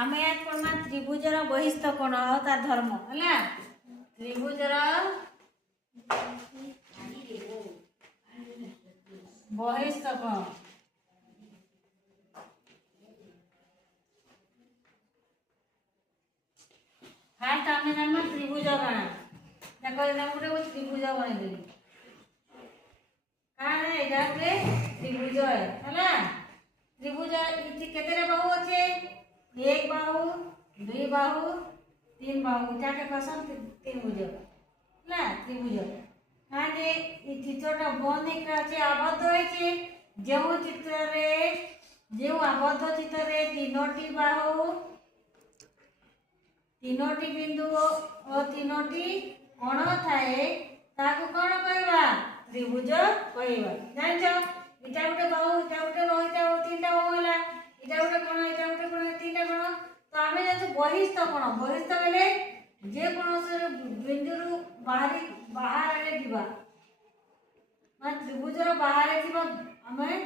आम आज पढ़ना त्रिभुजर बहिस्थ कोण और तार धर्म है। त्रिभुजर बहिस्थ कोण फास्ट आम जाना त्रिभुज कण देखो गोटे त्रिभुज बनईदेवी कण यहाँ गोटे त्रिभुज है। त्रिभुज केते बाहु अच्छे एक बाहु दुई बाहु तीन बाहु क्या कहसन त्रिभुज ना त्रिभुज हाँ जे चित्रटा बंद अच्छे आबद्ध होइछे जो चित्र रे जो आबद्ध चित्र रे तीनोटी बाहु तीनोटी बिंदु और तीनोटी कोण थाए ताकू कोण कहबा त्रिभुज कहबा जानछो इटा गोटे बाहु इटा गोटे बाहु इटा तीनटा बाहु होला इटा गोटे कोण इटा गोटे कोण तीनटा कोण तो आमे जानछो बहिस्थ कोण बहिस्थ बेले जे कोनसे बिंदु बाहर रे दिबा मान त्रिभुजर बाहर दिबा आमे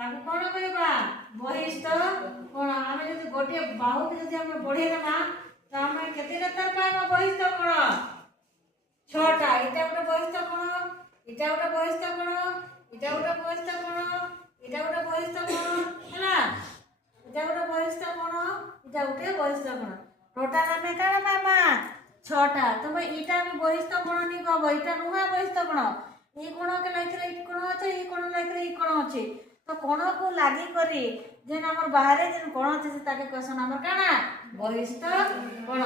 ताकू कोण कहबा बहिस्थ कोण आमे जदि गोटे बाहु के जदि आमे बढ़े देबा तो आमे केते तार पाइबा बहिस्थ कोण छटा इटा गोटे बहिस्थ कोण इटा गोटे बहिस्थ कोण इटा गोटे बहिस्थ कोण इटा गोटे बहिस्थ कोण हैला इटा गोटे बहिस्थ कोण इटा गोटे बहिस्थ कोण टोटल आमे काण पाइबा छटा तो इटा भी बहिस्थ कोण नि कहबो इटा नुहा बहिस्थ कोण ई कोण के लाइकरे ई कोण अछि ई कोण लाइकरे ई कोण अछि तो कोण को लागि करी जेन हमर बाहरे जेन कोण अछि ताके क्वेश्चन हमर काना बहिस्थ कोण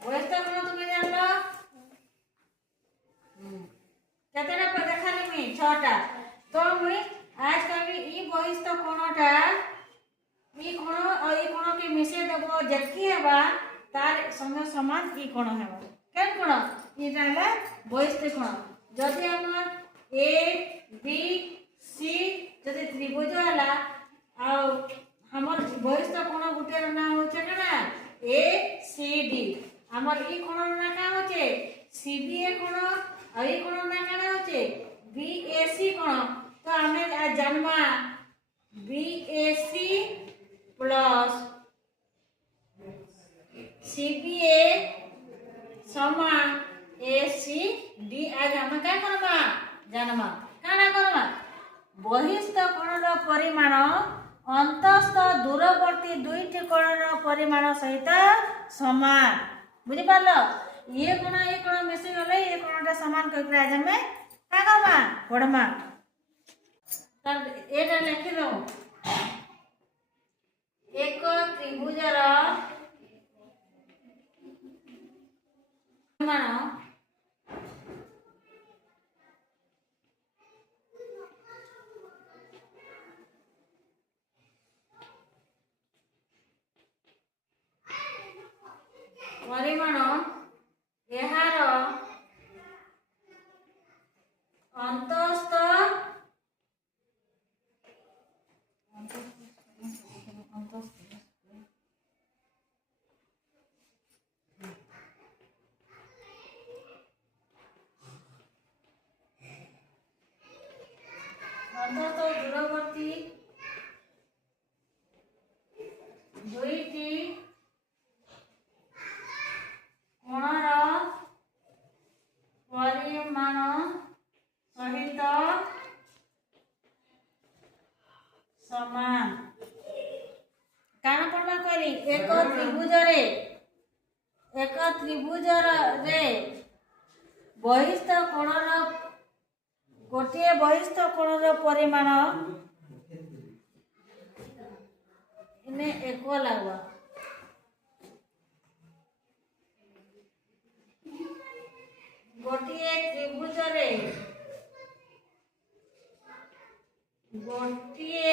बहिस्थ कोण तुमे जानलो केतेटा पर देखाली मी छटा तो मुई आज कभी ई बहिस्थ कोणटा ई कोण और ई कोण के मिसे देबो जतकी हेबा तार संगे समान ई कोण हेबा केन कोण ई रहला बहिस्थ कोण जदि हमर ए बी सी जदि त्रिभुज हला आ हमर बहिस्थ कोण गुटे ना होचे केना ए सी डी हमर ई कोण ना का होचे सी बी ए कोण आ ई कोण ना का होचे बी ए सी कोण तो हमें आज जन्मा बी ए सी प्लस सी बी ए समान ए सी डी आज हम क्या करबा जन्मा काना करबा बहिस्थ कोणर परिमाण अंतस्थ दूरवर्ती दुईटी कोणर परिमाण सहित समान बुझी पारलो ये कोण मिसी गले ये कोणटा समान कइकरा आज हमें का करबा पढ़मा तब एटा लिखि दो एक त्रिभुजर परिमाण एहार अंतस्थ दूरवर्ती दुईटी कोणर परिमाण सहित समान काना पढ़वा करी एक त्रिभुज रे बहिस्थ कोणर गोटे बहिस्थ कोणर परिमाण इने एक लागवा गोटे त्रिभुज रे गोटे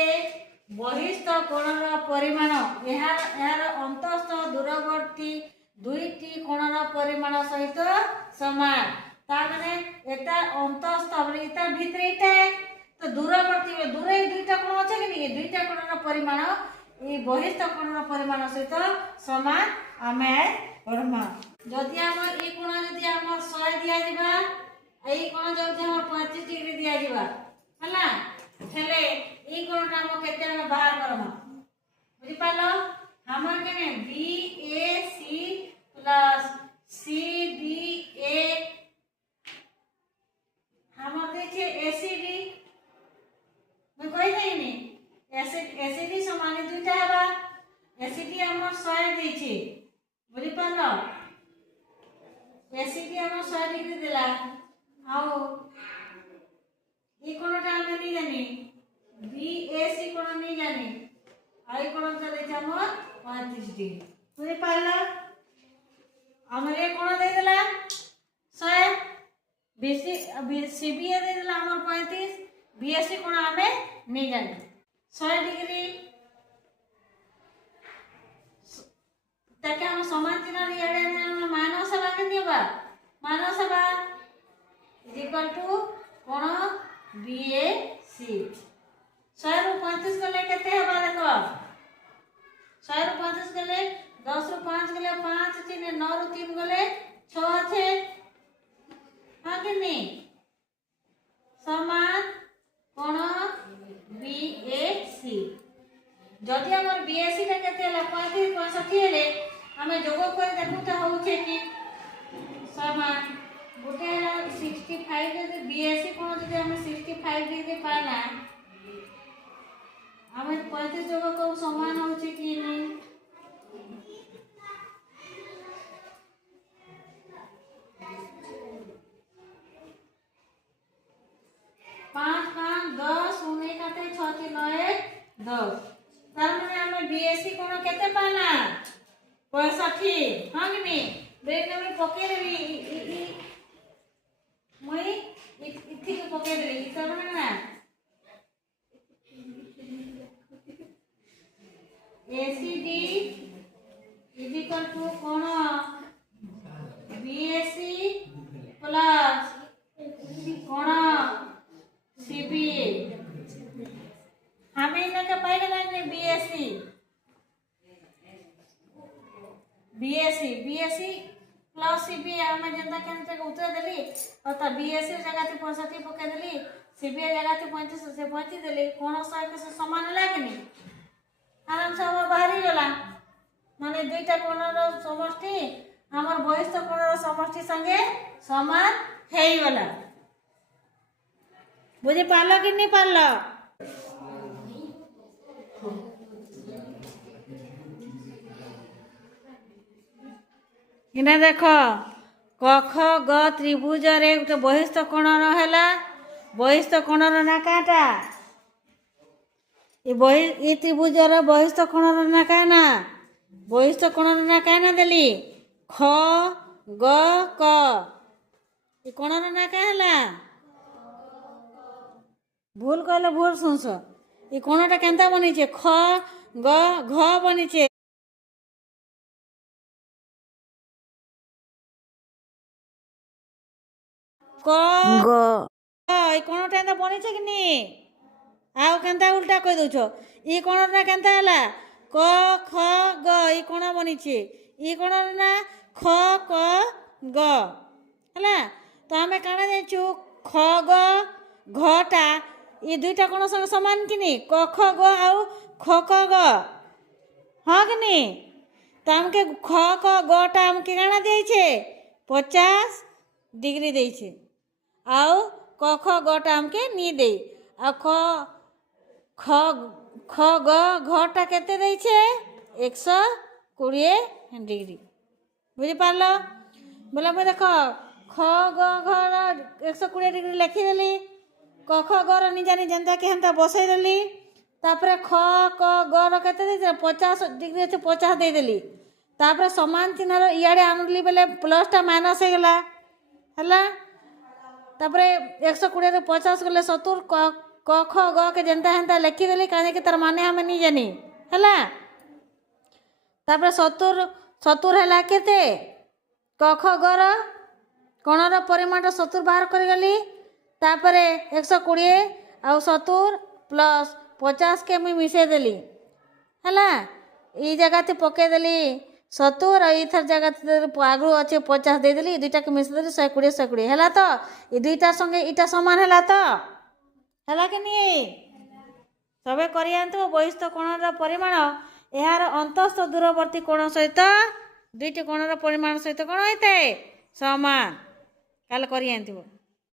बहिस्थ कोणर परिमाण यार अंतस्थ दूरवर्ती दुईटी कोणर परिमाण सहित समान ताने एटा अंतस्थ एटा भितरे एटा तो दूरवर्ती दूरे दुईटा कोण अछि कि नहीं दुईटा कोणर परिमाण ए बहिस्थ कोणर परिमाण सहित समान आमे पढ़मा जदि हम ए कोण जदि हम 100 दिया दिबा ए कोण जदि हम 25 डिग्री दिया दिबा हला हेले ए कोणटा हम केते हम बाहर करमा बुझि पालो एसीटी हमर 100 देछि बुझि पालो एसीटी हमर 100 डिग्री देला आओ ई कोणटा हम नहीं जानी बीएसी कोण नहीं जानी आई कोण चले हमर 35 डिग्री बुझि पालो हमर ये कोण दे देला 100 बीसी सीबीए दे देला हमर 35 बीएससी कोण हमें नहीं जानी 100 डिग्री ताकि हम समान चिन्ह इयाडे हम माइनस हवा के दिबा माइनस हवा इज इक्वल टू कोण बीएसी 100 रु 35 गले केते हवा देखो 100 रु 35 गले 10 रु 5 गले 5 चिन्ह 9 रु 3 गले 6 छे हां कि नहीं समान कोण बीएसी जदि हमर बीएसी टा केते हला 35 65 हेले हमें जोग कर देखुता होउछे कि समान गोटे हला 65 जदि बीएसी कोण जदि हम 65 डिग्री पाला हमें 35 जोग को समान होउछे कि नहीं 5 5 10 19 काते 6 3 9 10 तार माने हमें बीएससी कोण केते पाना 65 हां कि नहीं ब्रेक में पके देबी मई इथि के पके देबी तार माने ना एसीडी इज इक्वल टू कोण बीएससी प्लस कोण सीबीए हमें इनका पाएगा ना BSc BSc BSc plus CBA हमें जनता के उत्तर देली और ता बीएससी जगह ती 65 पके देली सीबीए जगह ती 35 से 35 देली कोन 100 के समान होला कि नहीं आराम से हम बाहरी गला माने दुईटा कोणर समष्टि हमर बहिस्थ कोणर समष्टि संगे समान हेई गला बुझे पारल कि नहीं पारल इना देख क ख ग त्रिभुज रे गोटे बहिस्थ कोणर हैला बहिस्थ कोणर ना काटा ये त्रिभुज रे बहिस्थ कोणर ना का ना बहिस्थ कोणर ना का ना देली ख ग क ये कोणर ना का हैला भूल कहले भूल सुनस ये कोणटा केनता बनिचे ख ग घ बनिचे क ग ए कोणटा एंता बनिचे कि नी आउ केनता उल्टा कह दउछो ई कोणटा केनता हला क ख ग ई कोण बनिचे ई कोण ना ख क ग हला तो हमें काना जाइछु ख ग घटा ये दुईटा कोण संग समान कि नहीं क ख ग आउ ख क ग हाँ कि नहीं तो हमके ख क ग टा हमके काना देइछे 50 डिग्री देइछे आउ क ख ग टा हमके नी दे आ ख ख ख ग घ टा केते देइछे 120 डिग्री बुझि पारलो बोला मैं देखो ख ग घ 120 डिग्री लिखि देली क ख ग र नि जानी जनता के हंता बसई देली तापरे ख क ग र केते दे 50 डिग्री से 50 दे देली तापरे समान चिन्ह रो इयाडे आनली बेले प्लस टा माइनस हे गेला हला तापरे 120 रे 50 गले 70 क ख ग के जनता हंता लिखि देली काने के तर माने हम नि जानी हला तापरे 70 हला केते क ख ग र कोणर परिमाण 70 बाहर कर गली तापरे 120 आउ 70 प्लस 50 के मुई मिसे देली हला ई जगह ते पके देली 70 और इथर जगह ते आगु अच्छे 50 दे देली दुईटा के मिसे देली 120 हला तो ई दुईटा संगे इटा समान हला तो हला के नी सबे करि आंतो बहिस्थ कोणर परिमाण एहार अंतस्थ दूरवर्ती कोण सहित दुईटी कोणर परिमाण सहित कोण होइते समान काल करि आंतिबो।